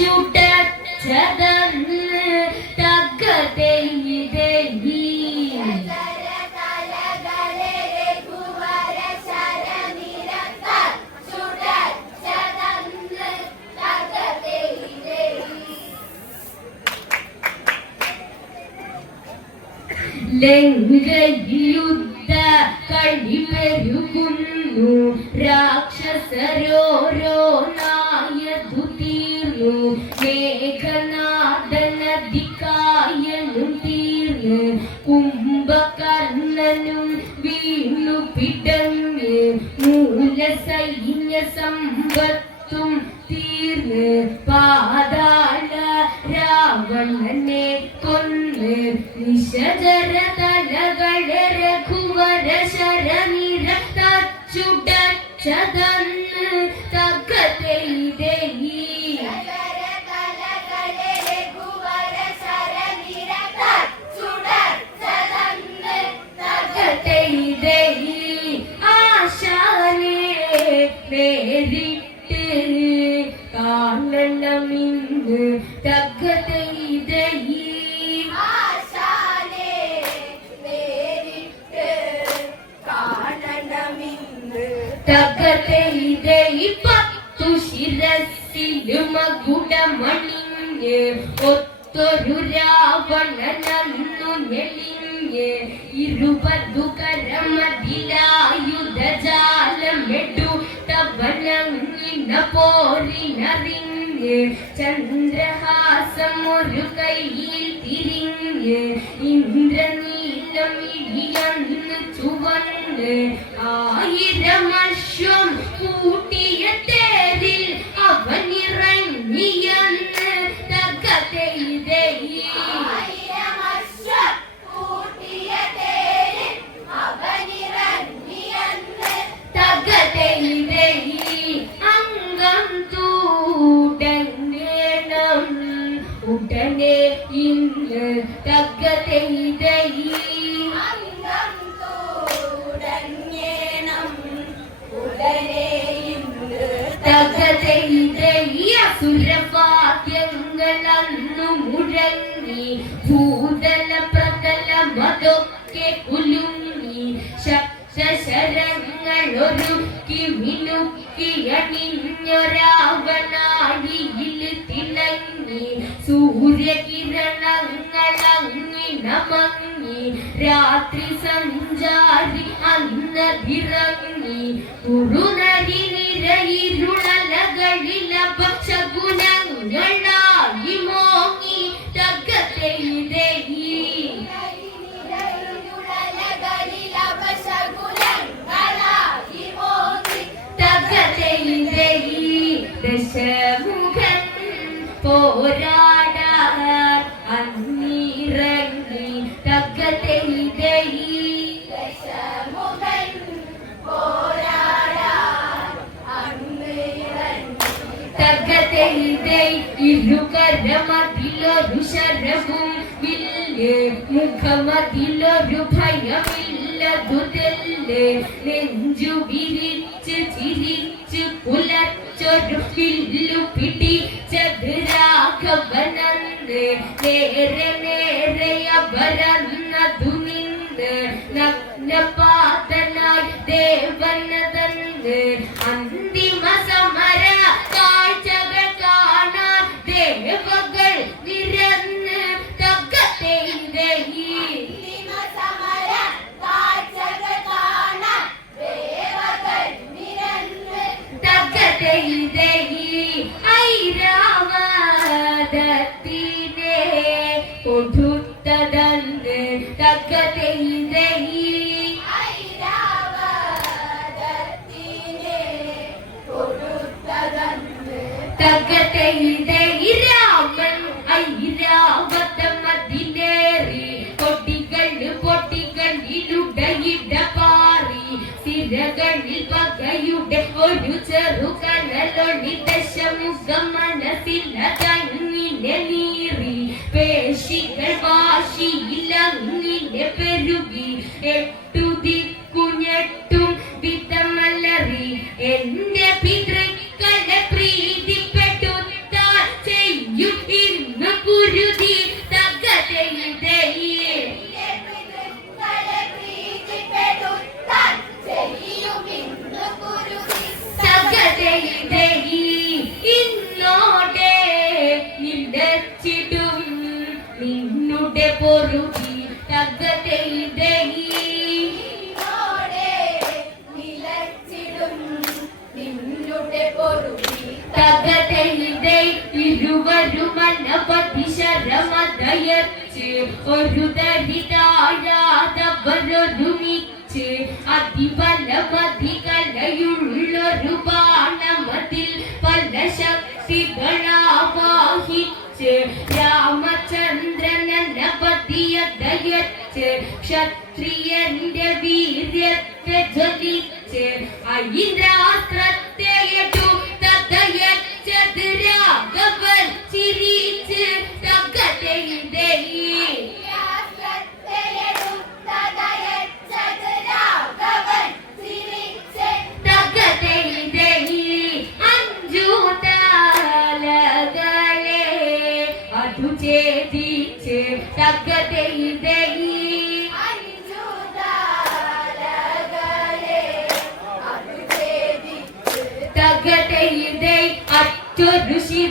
ചുടച്ചതന്ന് തകതൈതൈ ലങ്കയുദ്ധ കഴിവരുകുന്നു രാക്ഷസരോരോ നാ മേഘനാഥനദിക്കായനും തീർന്നു കുംഭകർണനും വീണു പിടന്ന് മൂല സൈന്യ സമ്പത്തും തീർന്ന് പാതാള രാവണനെ കൊന്ന് നിശജര തലകളെ രഘുവര ശരനിര തച്ചുടച്ചതന്ന് തകതൈതൈ നേരിട്ട് കാണണമിന്ന് തകതൈതൈ തകതൈതൈ പത്തു ശിരസിലുമകുടമണിഞ്ഞ് ഒത്തൊരു രാവണനന്നു നെളിഞ്ഞ് ഇരുപതു കരമതിലായുധജാലമെടു തവനങ്ങിന പോരിനറിഞ്ഞ് ചന്ദ്രഹാസം ഒരു കയ്യിൽ തിരിഞ്ഞ് ഇന്ദ്രനീലം ഇടിയന്ന് ചുവന്ന് ആയിരം അശ്വം ഉടനെ ഇന്ന് തകതൈതൈ തകതൈതയ്യസുരവാദ്യങ്ങളന്നു മുഴങ്ങി. ഭൂതല പ്രതല മതൊക്കെ കുലുങ്ങി ശരങ്ങളൊരുക്കി മിനുക്കി അണിഞ്ഞൊരാവനാഴിയിൽ നമങ്ങി രാത്രി സഞ്ചാരി അന്നതിറങ്ങി കുറുനരി നിരയിരുളലകളില പക്ഷഗുണങ്ങളായി മോങ്ങി തകതൈതൈ തകതൈതൈ ദശമുഖൻ പോരാടാൻ தகதெய்தை இழுகரமதிலொரு சரமும் வில்லே முகமதிலொரு பயமில்லது தெல்லே நெஞ்சு விரிச்சு சிரிச்சு புலச்சொரு பில்லு பிடி சதுராக வனந்து நேர நேரைய வரன்னது நின்று நக்ன பாதனாய் தேவன தந்து ഐരാവതത്തിനെ കൊടുത്തതന്ന് തകതൈതൈ തകതൈതൈ രാമൻ ഐരാവതമതിലേറി സിരകളിൽ പകയുടെ ഒരു ചെറുകനലൊളി ദശമുഖം മനസ്സിലതങ്ങിനെ നീറി പേശികൾ വാശിയിലങ്ങിനെ പെരുകി. വെച്ചിടും നിന്നുടെ പൊറുതി തകതെ ഇതകി ഒരു ദരിതാഴാതവരൊരുമിച്ച് അതിബലമധികലയുള്ള ശക്തികളാവാഹിച്ച് Ramachandran അനവധിയ ദയച്ച് ക്ഷത്രിയന്റെ വീര്യത്തെ ജ്വലിച്ച് ഐന്ദ്രാസ്ത്രത്തെ Good to see you.